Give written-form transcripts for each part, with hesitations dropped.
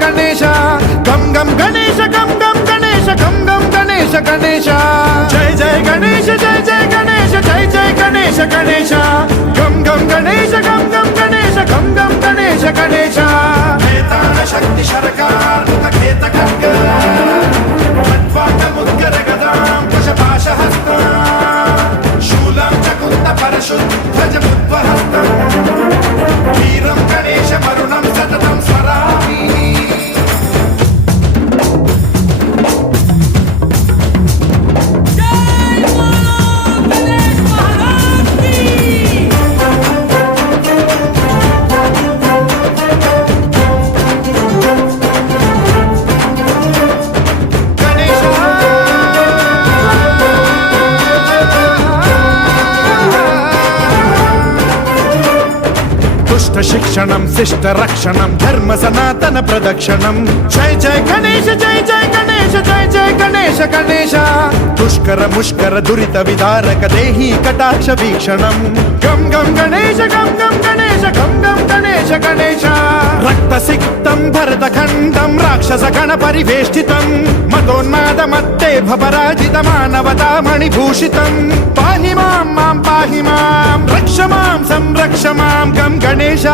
गणेश गम गम गणेश गम गम गणेश गम गम गणेश गणेश जय जय गणेश जय जय गणेश जय जय गणेश गणेश गम गम गणेश गम गम गणेश गम गम गणेश गणेश वेतान शक्ति शरकार खेत खड्ग खट्वाट मुद्गर गदां कुशपाशहस्तं शूलं च कुन्त परशुध्वज मुद्वहस्तं वीरं गणेश वरुणं सततं स्मरामि शिक्षणं शिष्ट रक्षणं धर्म सनातन प्रदक्षिणं जय जय गणेश जय जय गणेश जय जय गणेश गणेश दुष्कर मुष्कर दुरित विदारक देहि कटाक्ष वीक्षणं गम गम गणेश गम गम गणेश गम गम गणेश गणेश रक्त सिक्तं भरतखण्डं राक्षस गण परिवेष्टितं मदोन्माद मत्ते भपराजित मानवता मणिभूषितं पाहि मां मां पाहि मां रक्ष मां संरक्ष मां गम गणेश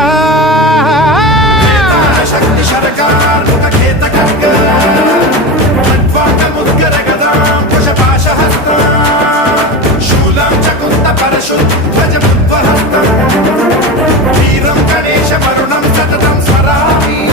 शक्ति शरकार खेत खड्ग खट्वाट मुद्गर गदां कुशपाशहस्तं शूलं च कुन्त परशुध्वज मुद्वहस्तं वीरं गणेश वरुणं सततं स्मरामि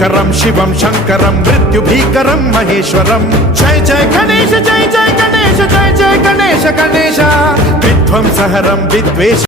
श्रीकरं शिवं शंकरं मृत्युभीकरं महेश्वरं जय जय गणेश जय जय गणेश जय जय गणेश गणेश विध्वंसहरं विद्वेष